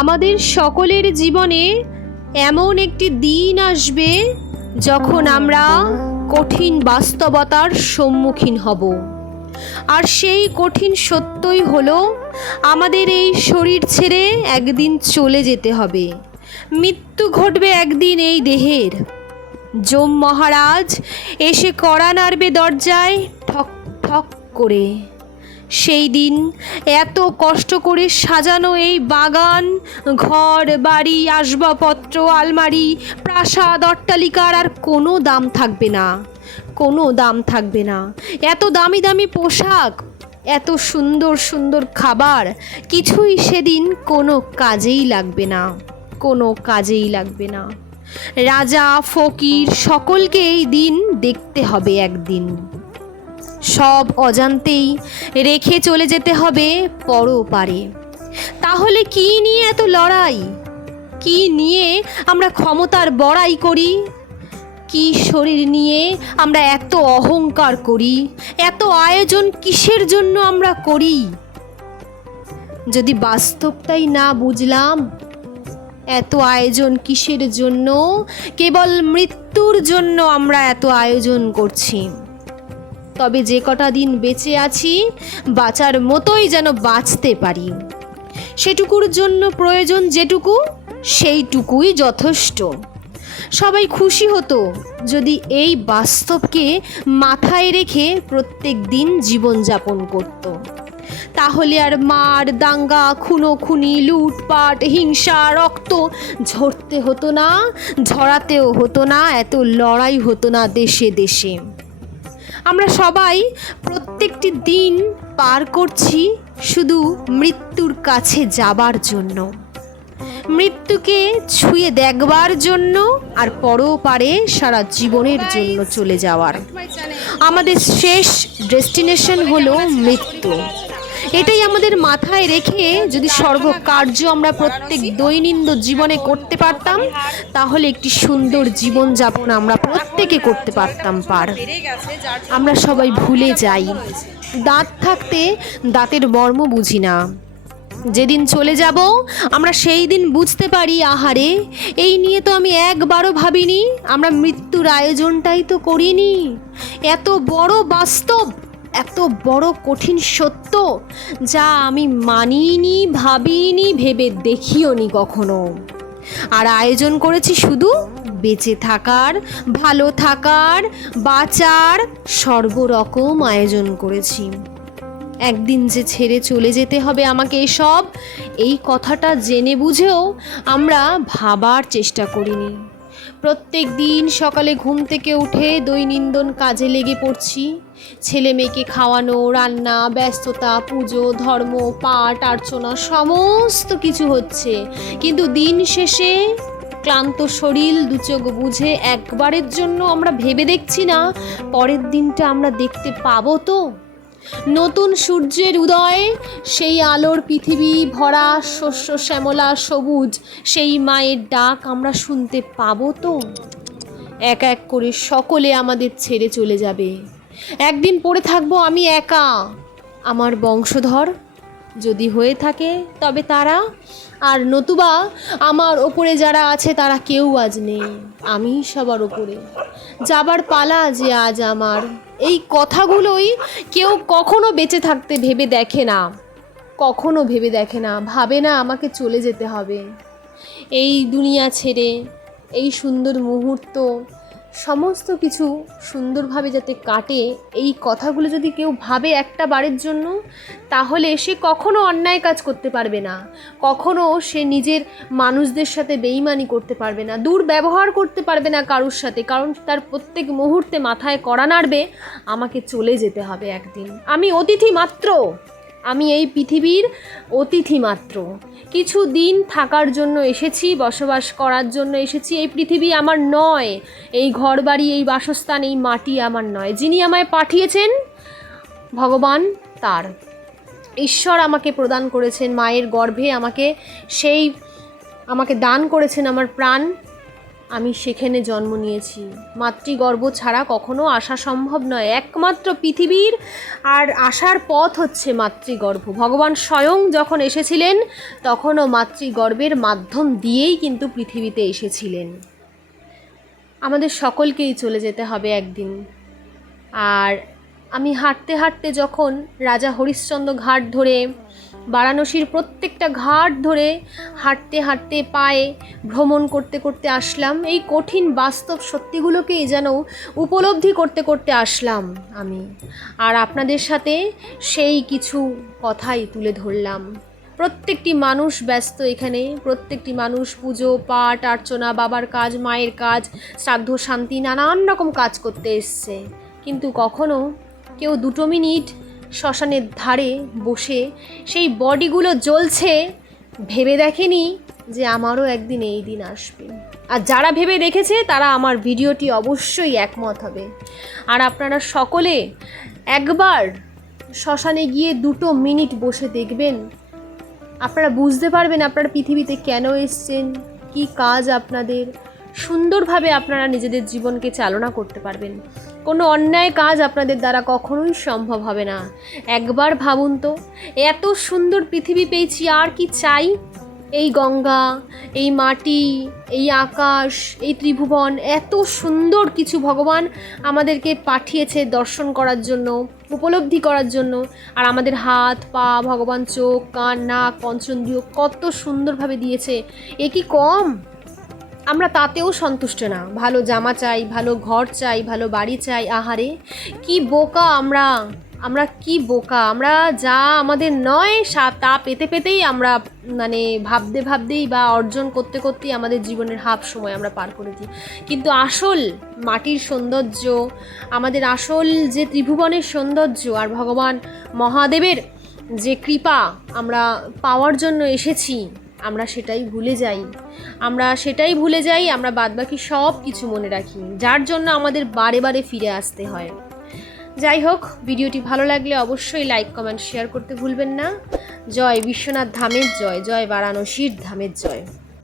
আমাদের সকলের জীবনে এমন একটি দিন আসবে যখন আমরা কঠিন বাস্তবতার সম্মুখীন হব। আর সেই কঠিন সত্যই হলো আমাদের এই শরীর ছেড়ে একদিন চলে যেতে হবে। মৃত্যু ঘটবে একদিন এই দেহের। যম মহারাজ এসে কড়া নাড়বে দরজায় ঠক ঠক করে। সেই দিন এত কষ্ট করে সাজানো এই বাগান, ঘর বাড়ি, আসবাবপত্র, আলমারি, প্রাসাদ, অট্টালিকার আর কোনো দাম থাকবে না, কোনো দাম থাকবে না। এত দামি দামি পোশাক, এত সুন্দর সুন্দর খাবার, কিছুই সেদিন কোনো কাজেই লাগবে না, কোনো কাজেই লাগবে না। রাজা ফকির সকলকে এই দিন দেখতে হবে একদিন। সব অজান্তেই রেখে চলে যেতে হবে পরপারে। তাহলে কি নিয়ে এত লড়াই? কি নিয়ে আমরা ক্ষমতার বড়াই করি? কি শরীর নিয়ে আমরা এত অহংকার করি? এত আয়োজন কিসের জন্য আমরা করি? যদি বাস্তবটাই না বুঝলাম, এত আয়োজন কিসের জন্য? কেবল মৃত্যুর জন্য আমরা এত আয়োজন করছি। তবে যে কটা দিন বেঁচে আছি, বাঁচার মতোই যেন বাঁচতে পারি। সেটুকুর জন্য প্রয়োজন যেটুকু, সেইটুকুই যথেষ্ট। সবাই খুশি হতো যদি এই বাস্তবকে মাথায় রেখে প্রত্যেক দিন জীবনযাপন করত। তাহলে আর মার, দাঙ্গা, খুনোখুনি, লুটপাট, হিংসা, রক্ত ঝরতে হতো না, ঝরাতেও হতো না, এত লড়াই হতো না দেশে দেশে। আমরা সবাই প্রত্যেকটি দিন পার করছি শুধু মৃত্যুর কাছে যাবার জন্য, মৃত্যুকে ছুঁয়ে দেখবার জন্য, আর পরপারে সারা জীবনের জন্য চলে যাওয়ার। আমাদের শেষ ডেস্টিনেশন হলো মৃত্যু। এটাই আমাদের মাথায় রেখে যদি সর্বকার্য আমরা প্রত্যেক দৈনন্দিন জীবনে করতে পারতাম, তাহলে একটি সুন্দর জীবনযাপন আমরা প্রত্যেকে করতে পারতাম পার। আমরা সবাই ভুলে যাই, দাঁত থাকতে দাঁতের মর্ম বুঝি না। যেদিন চলে যাব আমরা সেই দিন বুঝতে পারি, আহারে এই নিয়ে তো আমি একবারও ভাবিনি, আমরা মৃত্যুর আয়োজনটাই তো করিনি। এত বড় বাস্তব, এত বড় কঠিন সত্য, যা আমি মানিনি, ভাবিনি, ভেবে দেখিওনি কখনো। আর আয়োজন করেছি শুধু বেঁচে থাকার, ভালো থাকার, বাঁচার, সর্বরকম আয়োজন করেছি। একদিন যে ছেড়ে চলে যেতে হবে আমাকে এসব, এই কথাটা জেনে বুঝেও আমরা ভাবার চেষ্টা করিনি। প্রত্যেক দিন সকালে ঘুম থেকে উঠে দৈনন্দিন কাজে লেগে পড়ছি। ছেলে মেয়েকে খাওয়ানো, রান্না, ব্যস্ততা, পুজো, ধর্ম, পাঠ, অর্চনা সমস্ত কিছু হচ্ছে, কিন্তু দিন শেষে ক্লান্ত শরীর দুচোখ বুঝে একবারের জন্য আমরা ভেবে দেখছি না পরের দিনটা আমরা দেখতে পাবো তো? নতুন সূর্যের উদয়, সেই আলোর পৃথিবী ভরা শস্য শ্যামলা সবুজ, সেই মায়ের ডাক আমরা শুনতে পাবো তো? এক এক করে সকলে আমাদের ছেড়ে চলে যাবে। একদিন পড়ে থাকবো আমি একা, আমার বংশধর যদি হয়ে থাকে তবে তারা, আর নতুবা আমার ওপরে যারা আছে তারা কেউ আজ নেই, আমি সবার ওপরে। যাবার পালা যে আজ আমার। এই কথাগুলোই কেউ কখনো বেঁচে থাকতে ভেবে দেখে না, কখনো ভেবে দেখে না, ভাবে না আমাকে চলে যেতে হবে এই দুনিয়া ছেড়ে। এই সুন্দর মুহূর্ত, সমস্ত কিছু সুন্দরভাবে যাতে কাটে, এই কথাগুলো যদি কেউ ভাবে একটা বারের জন্য, তাহলে সে কখনো অন্যায় কাজ করতে পারবে না, কখনো সে নিজের মানুষদের সাথে বেইমানি করতে পারবে না, দুর্ব্যবহার করতে পারবে না কারোর সাথে, কারণ তার প্রত্যেক মুহূর্তে মাথায় কড়া নাড়বে আমাকে চলে যেতে হবে একদিন। আমি অতিথি মাত্র, আমি এই পৃথিবীর অতিথি মাত্র। কিছু দিন থাকার জন্য এসেছি, বসবাস করার জন্য এসেছি। এই পৃথিবী আমার নয়, এই ঘরবাড়ি, এই বাসস্থান, এই মাটি আমার নয়। যিনি আমায় পাঠিয়েছেন ভগবান, তার ঈশ্বর আমাকে প্রদান করেছেন মায়ের গর্ভে, আমাকে দান করেছেন আমার প্রাণ, আমি সেখানে জন্ম নিয়েছি। মাতৃগর্ভ ছাড়া কখনো আসা সম্ভব নয়। একমাত্র পৃথিবীর আর আসার পথ হচ্ছে মাতৃগর্ভ। ভগবান স্বয়ং যখন এসেছিলেন তখনও মাতৃগর্ভের মাধ্যম দিয়েই কিন্তু পৃথিবীতে এসেছিলেন। আমাদের সকলকেই চলে যেতে হবে একদিন। আর আমি হাঁটতে হাঁটতে যখন রাজা হরিশ্চন্দ্র ঘাট ধরে, বারাণসীর প্রত্যেকটা ঘাট ধরে হাঁটতে হাঁটতে পায়ে ভ্রমণ করতে করতে আসলাম, এই কঠিন বাস্তব সত্যিগুলোকেই যেন উপলব্ধি করতে করতে আসলাম আমি। আর আপনাদের সাথে সেই কিছু কথাই তুলে ধরলাম। প্রত্যেকটি মানুষ ব্যস্ত এখানে, প্রত্যেকটি মানুষ পুজো পাঠ অর্চনা, বাবার কাজ, মায়ের কাজ, শ্রাদ্ধ শান্তি, নানান রকম কাজ করতে এসছে। কিন্তু কখনো কেউ 2 মিনিট শ্মশানের ধারে বসে সেই বডিগুলো জ্বলছে ভেবে দেখেনি যে আমারও একদিন এই দিন আসবে। আর যারা ভেবে দেখেছে তারা আমার ভিডিওটি অবশ্যই একমত হবে। আর আপনারা সকলে একবার শ্মশানে গিয়ে 2 মিনিট বসে দেখবেন, আপনারা বুঝতে পারবেন আপনারা পৃথিবীতে কেন এসেছেন, কি কাজ আপনাদের। সুন্দরভাবে আপনারা নিজেদের জীবনকে চালনা করতে পারবেন। কোনো অন্যায় কাজ আপনাদের দ্বারা কখনোই সম্ভব হবে না। একবার ভাবুন তো, এত সুন্দর পৃথিবী পেয়েছি, আর কি চাই? এই গঙ্গা, এই মাটি, এই আকাশ, এই ত্রিভুবন, এত সুন্দর কিছু ভগবান আমাদেরকে পাঠিয়েছে দর্শন করার জন্য, উপলব্ধি করার জন্য। আর আমাদের হাত পা, ভগবান চোখ কান নাক পঞ্চেন্দ্রিয় কত সুন্দরভাবে দিয়েছে। এ কি কম? আমরা তাতেও সন্তুষ্ট না। ভালো জামা চাই, ভালো ঘর চাই, ভালো বাড়ি চাই। আহারে কি বোকা আমরা কি বোকা! আমরা যা আমাদের নয় তা পেতে পেতেই আমরা ভাবতে ভাবতেই বা অর্জন করতে করতেই আমাদের জীবনের হাফ সময় আমরা পার করে দিই। কিন্তু আসল মাটির সৌন্দর্য, আমাদের আসল যে ত্রিভুবনের সৌন্দর্য আর ভগবান মহাদেবের যে কৃপা আমরা পাওয়ার জন্য এসেছি, আমরা সেটাই ভুলে যাই। আমরা বাদবাকি সব কিছু মনে রাখি, যার জন্য আমাদের বারে বারে ফিরে আসতে হয়। যাই হোক, ভিডিওটি ভালো লাগলে অবশ্যই লাইক কমেন্ট শেয়ার করতে ভুলবেন না। জয় বিশ্বনাথ ধামের জয়, জয় বারাণসীর ধামের জয়।